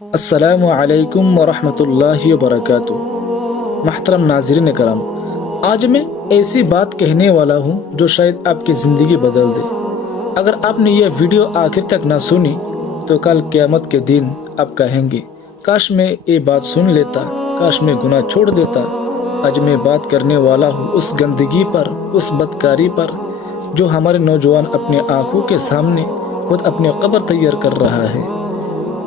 अस्सलामु अलैकुम वरहमतुल्लाहि वबरकातुहू। महतरम नाज़रीन करम, आज मैं ऐसी बात कहने वाला हूँ जो शायद आपकी ज़िंदगी बदल दे। अगर आपने यह वीडियो आखिर तक ना सुनी तो कल क़यामत के दिन आप कहेंगे, काश मैं ये बात सुन लेता, काश मैं गुनाह छोड़ देता। आज मैं बात करने वाला हूँ उस गंदगी पर, उस बदकारी पर जो हमारे नौजवान अपने आँखों के सामने खुद अपनी कब्र तैयार कर रहा है।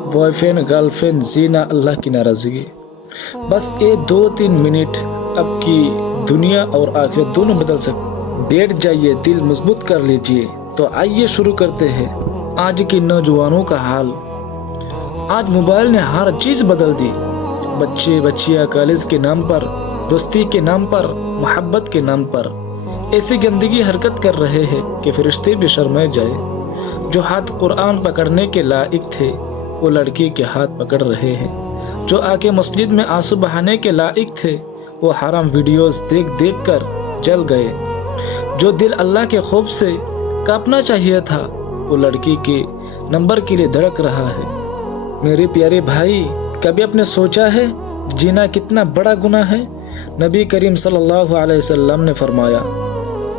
बॉयफ्रेंड, गर्लफ्रेंड, जीना, अल्लाह की नाराज़गी। बस ये 2-3 मिनट आपकी दुनिया और आखिरत दोनों बदल सकते। बैठ जाइए, दिल मजबूत कर लीजिए। तो आइए शुरू करते हैं आज के नौजवानों का हाल। आज मोबाइल ने हर चीज़ बदल दी। बच्चे बच्चियाँ कॉलेज के नाम पर, दोस्ती के नाम पर, मोहब्बत के नाम पर ऐसी गंदगी हरकत कर रहे हैं कि फरिश्ते भी शर्मा जाए। जो हाथ कुरान पकड़ने के लायक थे वो लड़की के हाथ पकड़ रहे हैं। जो आके मस्जिद में आंसू बहाने के लायक थे वो हराम वीडियोस देख देख कर जल गए। जो दिल अल्लाह के खौफ से कांपना चाहिए था वो लड़की के नंबर के लिए धड़क रहा है। मेरे प्यारे भाई, कभी आपने सोचा है जीना कितना बड़ा गुनाह है? नबी करीम सल्लल्लाहु अलैहि वसल्लम ने फरमाया,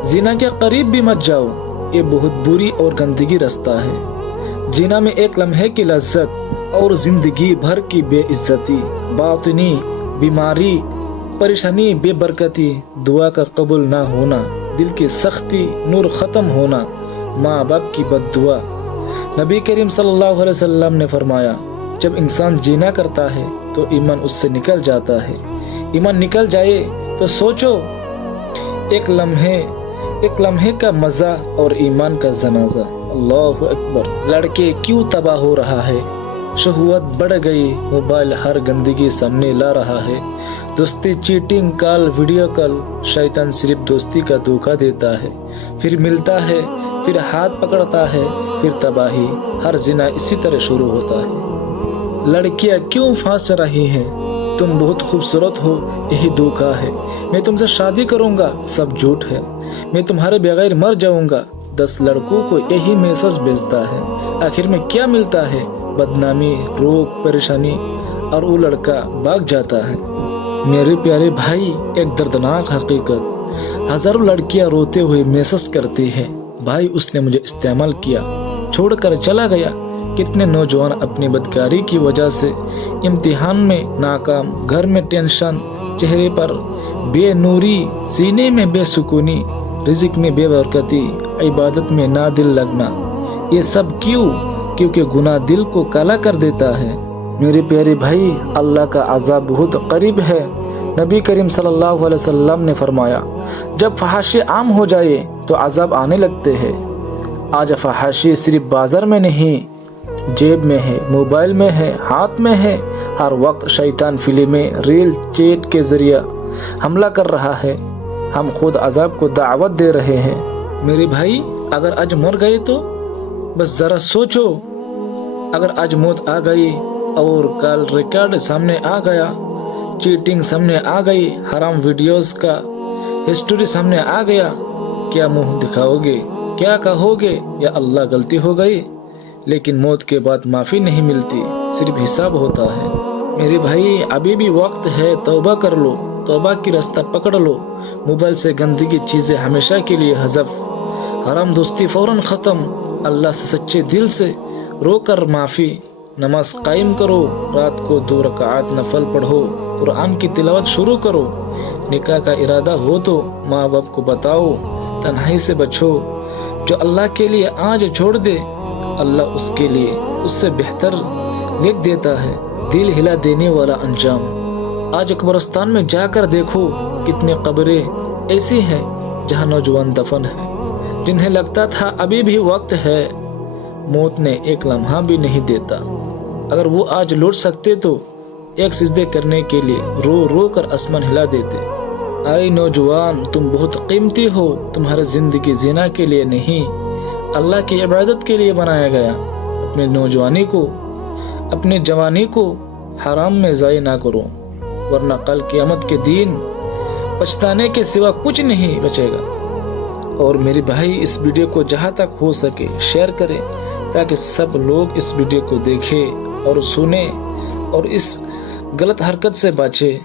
जीना के करीब भी मत जाओ, ये बहुत बुरी और गंदगी रास्ता है। जीना में एक लम्हे की लज्जत और जिंदगी भर की बेइज्जती, बातिनी बीमारी, परेशानी, बेबरकती, दुआ का कबूल ना होना, दिल की सख्ती, नूर ख़त्म होना, माँ बाप की बद्दुआ। नबी करीम सल्लल्लाहु अलैहि वसल्लम ने फरमाया, जब इंसान जीना करता है तो ईमान उससे निकल जाता है। ईमान निकल जाए तो सोचो, एक लम्हे का मज़ा और ईमान का जनाजा। अल्लाहु अकबर। लड़के क्यों तबाह हो रहा है? शहवत बढ़ गई, मोबाइल हर गंदगी सामने ला रहा है। दोस्ती, चीटिंग, कॉल, वीडियो कॉल। शैतान सिर्फ दोस्ती का धोखा देता है, फिर मिलता है, फिर हाथ पकड़ता है, फिर तबाही। हर जिना इसी तरह शुरू होता है। लड़कियां क्यों फंस रही हैं? तुम बहुत खूबसूरत हो, यही धोखा है। मैं तुमसे शादी करूंगा, सब झूठ है। मैं तुम्हारे बगैर मर जाऊंगा, 10 लड़कों को यही मैसेज भेजता है। आखिर में क्या मिलता है? बदनामी, रोग, परेशानी, और वो लड़का भाग जाता है। मेरे प्यारे भाई, एक दर्दनाक हकीकत, हजारों लड़कियां रोते हुए मैसेज करती हैं, भाई उसने मुझे इस्तेमाल किया, छोड़कर चला गया। कितने नौजवान अपनी बदकारी की वजह से इम्तिहान में नाकाम, घर में टेंशन, चेहरे पर बेनूरी, सीने में बेसुकूनी, रिज़्क में बेबरकती, इबादत में ना दिल लगना। ये सब क्यों? क्योंकि गुनाह दिल को काला कर देता है। मेरे प्यारे भाई, अल्लाह का अज़ाब बहुत करीब है। नबी करीम सल्लल्लाहु अलैहि वसल्लम ने फरमाया, जब फहाशी आम हो जाए तो अज़ाब आने लगते हैं। आज फहाशी सिर्फ बाजार में नहीं, जेब में है, मोबाइल में है, हाथ में है। हर वक्त शैतान फिल्में, रील, चैट के जरिए हमला कर रहा है। हम खुद अजाब को दावत दे रहे हैं। मेरे भाई, अगर आज मर गए तो बस जरा सोचो, अगर आज मौत आ गई और कल रिकॉर्ड सामने आ गया, चीटिंग सामने आ गई, हराम वीडियोस का हिस्ट्री सामने आ गया, क्या मुंह दिखाओगे? क्या कहोगे? या अल्लाह गलती हो गई? लेकिन मौत के बाद माफ़ी नहीं मिलती, सिर्फ हिसाब होता है। मेरे भाई, अभी भी वक्त है, तौबा कर लो, तौबा की रास्ता पकड़ लो। मोबाइल से गंदगी चीज़ें हमेशा के लिए हज़फ, हराम दोस्ती फौरन ख़त्म। अल्लाह से सच्चे दिल से रो कर माफ़ी, नमाज कायम करो, रात को 2 रकात नफल पढ़ो, कुरान की तिलावत शुरू करो। निकाह का इरादा हो तो माँ बाप को बताओ, तन्हाई से बचो। जो अल्लाह के लिए आज छोड़ दे, अल्लाह उसके लिए उससे बेहतर लिख देता है। दिल हिला देने वाला अंजाम। आज कब्रिस्तान में जाकर देखो, कितनी कब्रें ऐसी हैं जहां नौजवान दफन है, जिन्हें लगता था अभी भी वक्त है। मौत ने एक लम्हा भी नहीं देता। अगर वो आज लौट सकते तो एक सिजदे करने के लिए रो रो कर आसमान हिला देते। आए नौजवान, तुम बहुत कीमती हो। तुम्हारी जिंदगी जीना के लिए नहीं, अल्लाह की इबादत के लिए बनाया गया। अपने नौजवानी को, अपने जवानी को हराम में ज़ाय ना करो, वरना कल क़यामत के दिन पछताने के सिवा कुछ नहीं बचेगा। और मेरे भाई, इस वीडियो को जहाँ तक हो सके शेयर करें, ताकि सब लोग इस वीडियो को देखें और सुने। اور اس غلط حرکت سے بچے